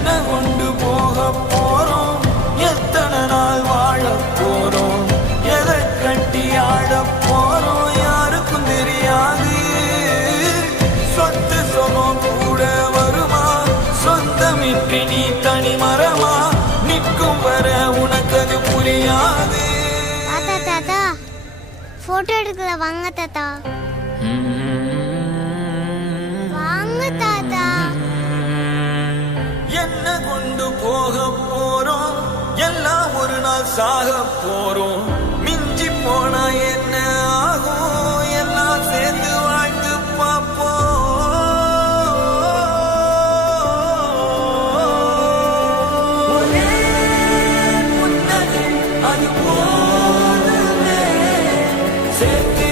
என்ன கொண்டு போக போறோம். எத்தனை நாள் வாழ போறோம். எதை கட்டி ஆட போறோம். யாருக்கும் தெரியாது. சொத்து சுகம் கூட வருமா? சொந்தமின்றி நீ தனி மரமா? நிற்கும் வர உனக்கு அது புரியாது. தாத்தா தாத்தா. போட்டோ எடுக்கல. வாங்க தாத்தா. என்ன கொண்டு போக போறோம்? எல்லாம் ஒரு நாள் சாக போறோம். மிஞ்சி போனா என்ன ஆகும்? எல்லாம் சேர்ந்து வாழ்ந்து பார்ப்போம். அது போதுமே. சேர்த்து